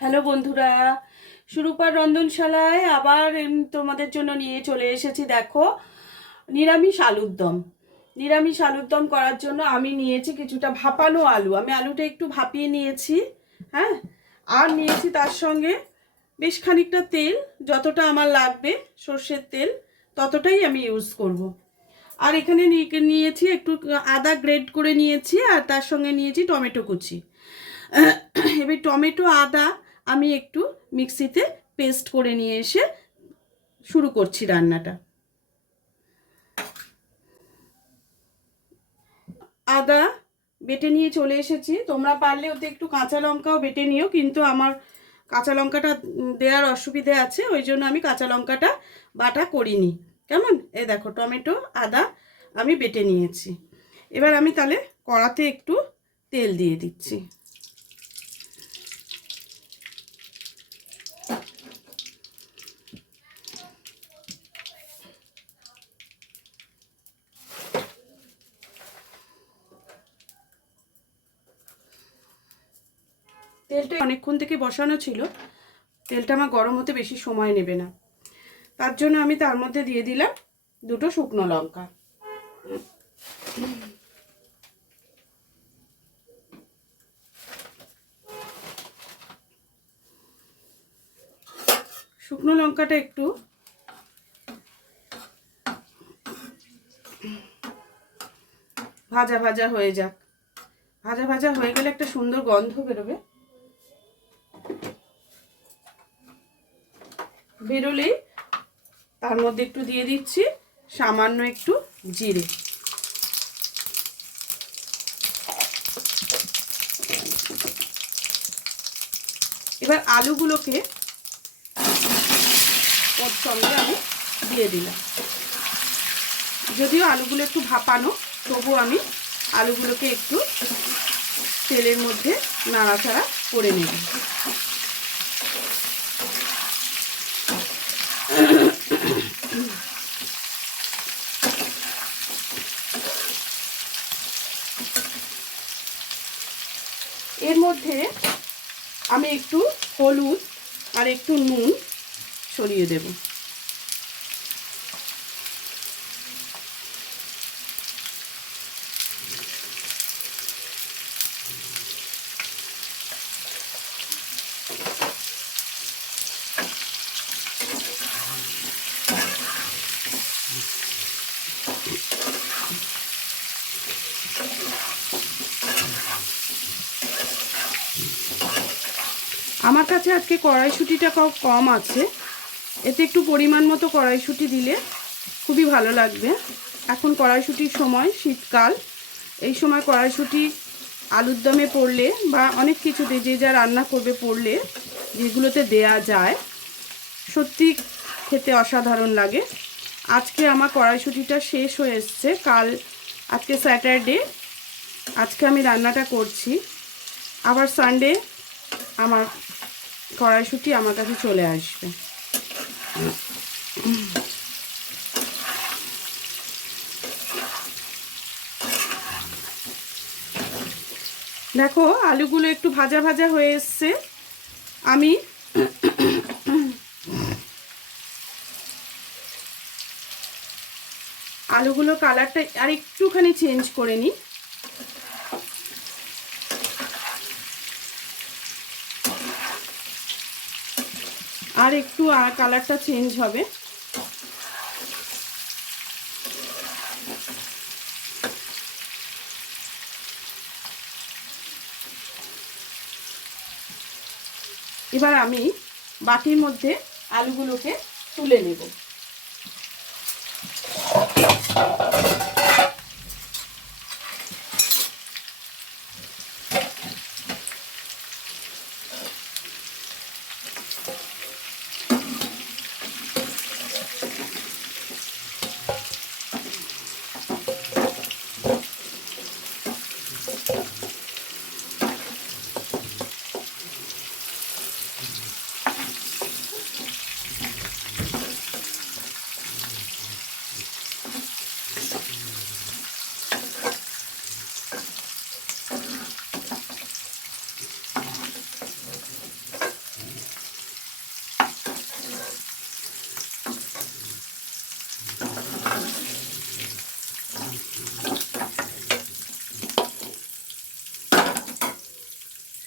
Hello বন্ধুরা, সুরূপার রন্ধনশালায় আবার তোমাদের জন্য নিয়ে চলে এসেছি। দেখো, নিরামিষ আলুর দম। নিরামিষ আলুর দম করার জন্য আমি নিয়েছি কিছুটা ভাপানো আলু। আমি আলুটা একটু ভাপিয়ে নিয়েছি। হ্যাঁ, আর নিয়েছি তার সঙ্গে বেশ খানিকটা তেল, যতটা আমার লাগবে সর্ষের তেল ততটাই আমি ইউজ করব। আর এখানে নিয়েছি একটু আদা গ্রেট করে নিয়েছি, আর তার সঙ্গে নিয়েছি টমেটো কুচি। এবার টমেটো আদা আমি একটু মিক্সিতে পেস্ট করে নিয়ে এসে শুরু করছি রান্নাটা। আদা বেটে নিয়ে চলে এসেছি। তোমরা পারলে ওতে একটু কাঁচা লঙ্কাও বেটে নিও, কিন্তু আমার কাঁচা লঙ্কাটা দেওয়ার অসুবিধে আছে, ওই জন্য আমি কাঁচা লঙ্কাটা বাটা করিনি। কেমন, এই দেখো টমেটো আদা আমি বেটে নিয়েছি। এবার আমি তাহলে কড়াতে একটু তেল দিয়ে দিচ্ছি। তেলটা অনেকক্ষণ থেকে বসানো ছিল, তেলটা আমার গরম হতে বেশি সময় নেবে না, তার জন্য আমি তার মধ্যে দিয়ে দিলাম দুটো শুকনো লঙ্কা। শুকনো লঙ্কাটা একটু ভাজা ভাজা হয়ে যাক। ভাজা ভাজা হয়ে গেলে একটা সুন্দর গন্ধ বেরোবে। বেরোলেই তার মধ্যে একটু দিয়ে দিচ্ছি সামান্য একটু জিরে। এবার আলুগুলোকে ওর সঙ্গে আমি দিয়ে দিলাম। যদিও আলুগুলো একটু ভাপানো, তবু আমি আলুগুলোকে একটু তেলের মধ্যে নাড়াচাড়া করে নেব। এর মধ্যে আমি একটু হলুদ আর একটু নুন ছড়িয়ে দেব। আমার কাছে আজকে কড়াইশুঁটিটা কম আছে, এতে একটু পরিমাণ মতো কড়াইশুঁটি দিলে খুবই ভালো লাগবে। এখন কড়াইশুঁটির সময়, শীতকাল, এই সময় কড়াইশুঁটি আলুর দমে পড়লে বা অনেক কিছুতে যে যা রান্না করবে পড়লে যেগুলোতে দেয়া যায়, সত্যি খেতে অসাধারণ লাগে। আজকে আমার কড়াইশুঁটিটা শেষ হয়ে এসছে। আজকে স্যাটারডে, আজকে আমি রান্নাটা করছি। আবার সানডে আমার কড়াইশুঁটি আমার কাছে চলে আসবে। দেখো আলুগুলো একটু ভাজা ভাজা হয়ে এসছে। আমি আলুগুলো কালারটা আর একটুখানি চেঞ্জ করে নিই। আর একটু কালারটা চেঞ্জ হবে। এবার আমি বাটির মধ্যে আলুগুলোকে তুলে নেব।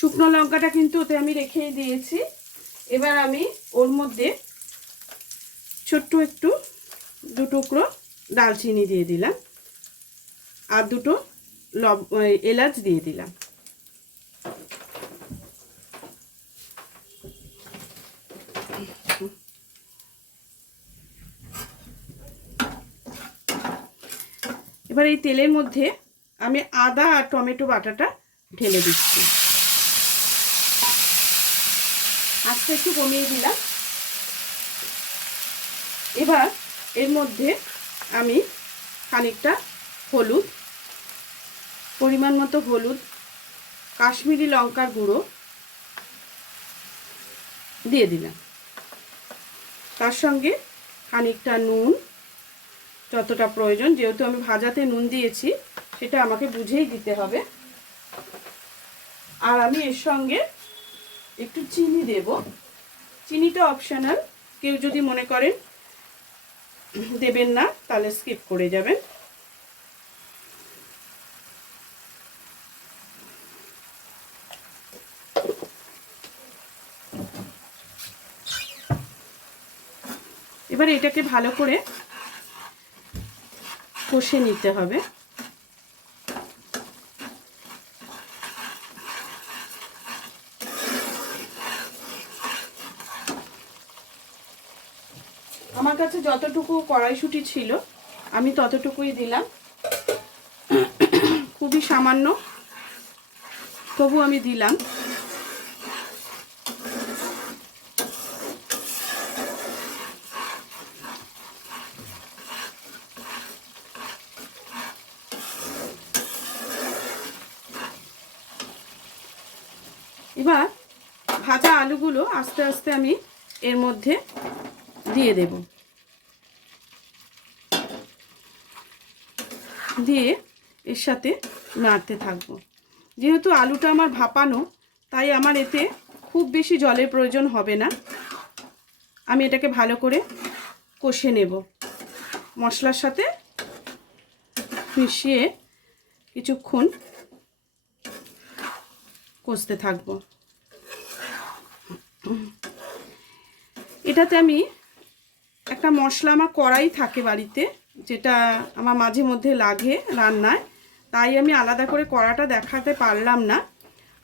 শুকনো লঙ্কাটা কিন্তু ওতে আমি রেখেই দিয়েছি। এবার আমি ওর মধ্যে ছোট্ট একটু 2 টুকরো দারচিনি দিয়ে দিলাম আর 2টো এলাচ দিয়ে দিলাম। এবার এই তেলের মধ্যে আমি আদা আর টমেটো বাটাটা ঢেলে দিচ্ছি। আস্তে একটু কমিয়ে দিলাম। এবার এর মধ্যে আমি খানিকটা হলুদ, পরিমাণ মতো হলুদ, কাশ্মীরি লঙ্কার গুঁড়ো দিয়ে দিলাম। তার সঙ্গে খানিকটা নুন, যতটা প্রয়োজন, যেহেতু আমি ভাজাতে নুন দিয়েছি সেটা আমাকে বুঝেই দিতে হবে। আর আমি এর সঙ্গে একটু চিনি দেব। চিনিটা অপশনাল, কেউ যদি মনে করেন দেবেন না তাহলে স্কিপ করে যাবেন। এবার এটাকে ভালো করে কষে নিতে হবে। আমার কাছে যতটুকু কড়াইশুঁটি ছিল আমি ততটুকুই দিলাম, খুবই সামান্য, তবু আমি দিলাম। এবার ভাজা আলুগুলো আস্তে আস্তে আমি এর মধ্যে দিয়ে দেব, দিয়ে এর সাথে নাড়তে থাকবো। যেহেতু আলুটা আমার ভাপানো, তাই আমার এতে খুব বেশি জলের প্রয়োজন হবে না। আমি এটাকে ভালো করে কষে নেব, মশলার সাথে মিশিয়ে কিছুক্ষণ কষতে থাকবো। এটাতে আমি একটা মশলা, আমার কড়াই থাকে বাড়িতে, যেটা আমার মাঝে মধ্যে লাগে রান্নায়, তাই আমি আলাদা করে কড়াটা দেখাতে পারলাম না।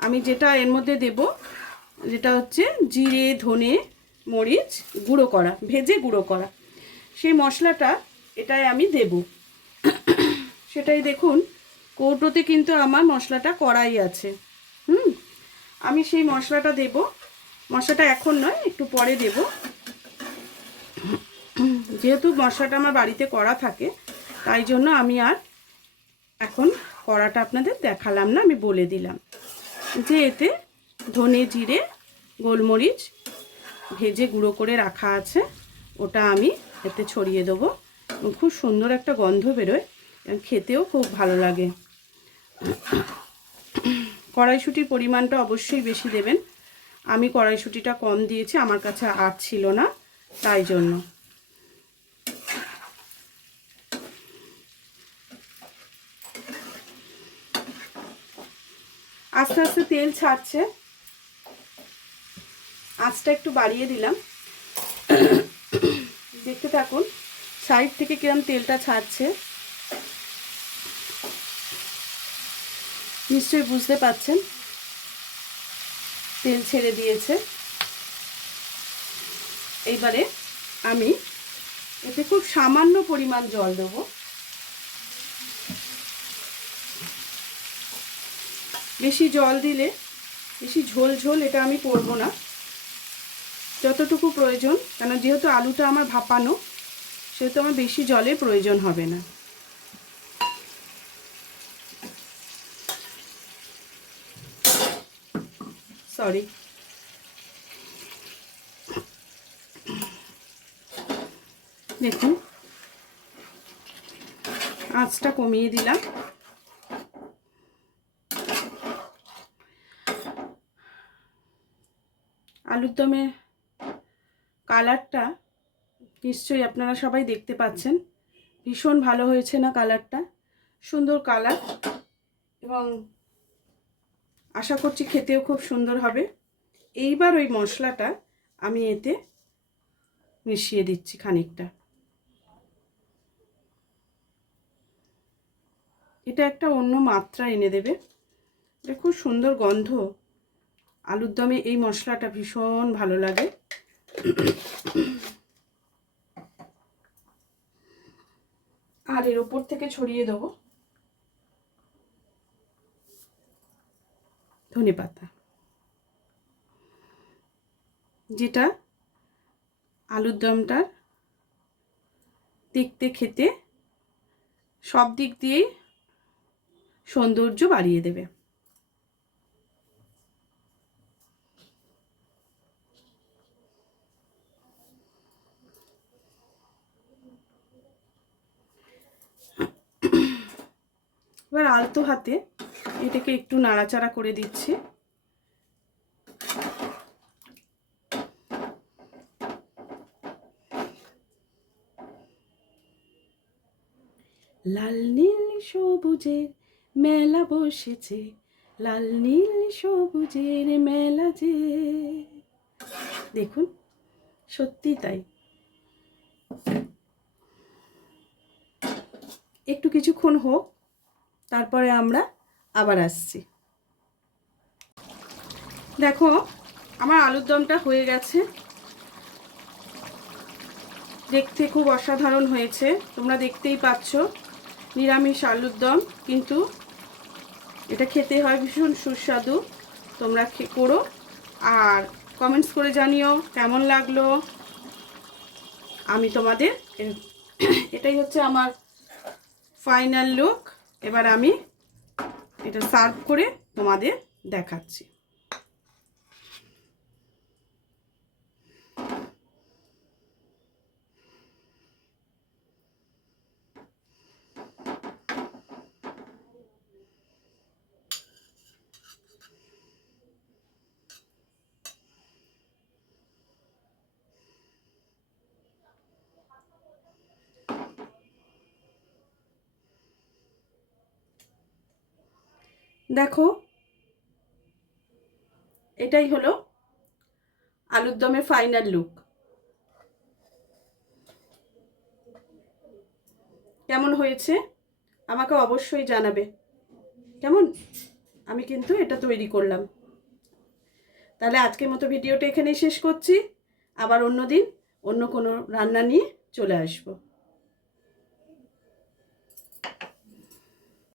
আমি যেটা এর মধ্যে দেব, যেটা হচ্ছে জিরে, ধনে, মরিচ গুঁড়ো করা, ভেজে গুঁড়ো করা, সেই মশলাটা এটাই আমি দেব। সেটাই দেখুন, কৌটোতে কিন্তু আমার মশলাটা কড়াই আছে। আমি সেই মশলাটা দেব। মশলাটা এখন নয়, একটু পরে দেব। যেহেতু মশলাটা আমার বাড়িতে করা থাকে, তাই জন্য আমি আর এখন কড়াটা আপনাদের দেখালাম না, আমি বলে দিলাম যে এতে ধনে, জিরে, গোলমরিচ ভেজে গুঁড়ো করে রাখা আছে, ওটা আমি এতে ছড়িয়ে দেবো। খুব সুন্দর একটা গন্ধ বেরোয়, খেতেও খুব ভালো লাগে। কড়াইশুঁটির পরিমাণটা অবশ্যই বেশি দেবেন। আমি কড়াইশুঁটিটা কম দিয়েছি, আমার কাছে আর ছিল না, তাই জন্য। আস্তে আস্তে তেল ছাড়ছে, আঁচটা একটু বাড়িয়ে দিলাম। দেখতে থাকুন সাইড থেকে কিরম তেলটা ছাড়ছে, নিশ্চয়ই বুঝতে পাচ্ছেন তেল ছেড়ে দিয়েছে। এইবারে আমি এতে খুব সামান্য পরিমাণ জল দেব। বেশি জল দিলে বেশি ঝোল ঝোল এটা আমি করব না, যতটুকু প্রয়োজন, কেন যেহেতু আলুটা আমার ভাপানো, সেহেতু আমার বেশি জলের প্রয়োজন হবে না। সরি, দেখুন আঁচটা কমিয়ে দিলাম। আলুর দমের কালারটা নিশ্চয়ই আপনারা সবাই দেখতে পাচ্ছেন, ভীষণ ভালো হয়েছে না কালারটা, সুন্দর কালার। এবং আশা করছি খেতেও খুব সুন্দর হবে। এইবার ওই মশলাটা আমি এতে মিশিয়ে দিচ্ছি খানিকটা। এটা একটা অন্য মাত্রা এনে দেবে। এটা খুব সুন্দর গন্ধ। আলুর দমে এই মশলাটা ভীষণ ভালো লাগে। আর এর ওপর থেকে ছড়িয়ে দেবো ধনেপাতা, যেটা আলুর দমটার দেখতে খেতে সব দিক দিয়েই সৌন্দর্য বাড়িয়ে দেবে। এবার আলতো হাতে এটাকে একটু নাড়াচাড়া করে দিচ্ছি। লাল নীল সবুজের মেলা বসেছে, লাল নীল সবুজের মেলা যে। দেখুন, সত্যি তাই। একটু কিছুক্ষণ হোক, তারপরে আমরা আবার আসছি। দেখো, আমার আলুর দমটা হয়ে গেছে। দেখতে খুব অসাধারণ হয়েছে, তোমরা দেখতেই পাচ্ছ। নিরামিষ আলুর দম, কিন্তু এটা খেতে হয় ভীষণ সুস্বাদু। তোমরা করো আর কমেন্টস করে জানিও কেমন লাগলো। আমি তোমাদের এটাই হচ্ছে আমার ফাইনাল লুক। এবার আমি এটা সার্ভ করে তোমাদের দেখাচ্ছি। দেখো, এটাই হলো আলুর দমের ফাইনাল লুক। কেমন হয়েছে আমাকে অবশ্যই জানাবে। কেমন? আমি কিন্তু এটা তৈরি করলাম। তাহলে আজকের মতো ভিডিওটা এখানেই শেষ করছি। আবার অন্য দিন অন্য কোনো রান্না নিয়ে চলে আসবো।